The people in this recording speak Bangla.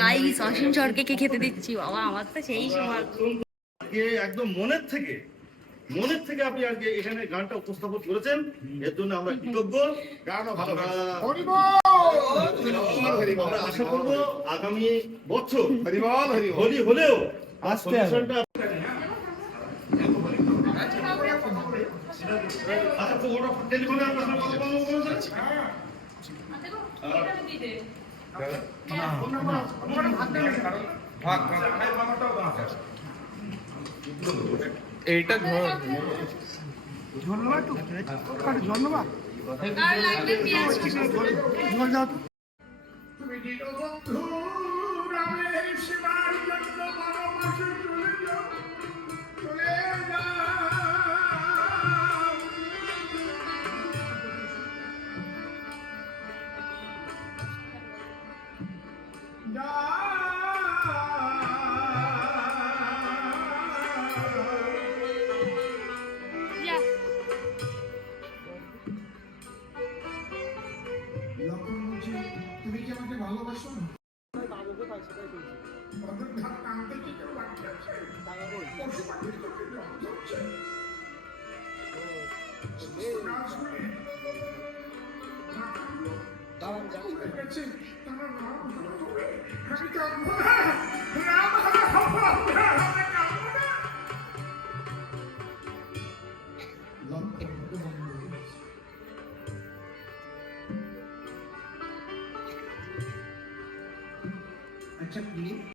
গাইস অসীম সরকে কে খেতে দিচ্ছি বাবা, আমার তো সেই সময় একদম মনের থেকে আপনি আজকে এখানে গানটা উপস্থাপন করেছেন, এর জন্য আমরা কৃতজ্ঞ। আমরা আশা করবো আগামী বছর হোলি হলেও সলিউশনটা টেলিফোনে আপনার সঙ্গে কথা এইটা ধন্যবাদ। তুমি কি আমাকে ভালোবাসো না? আচ্ছা প্লিজ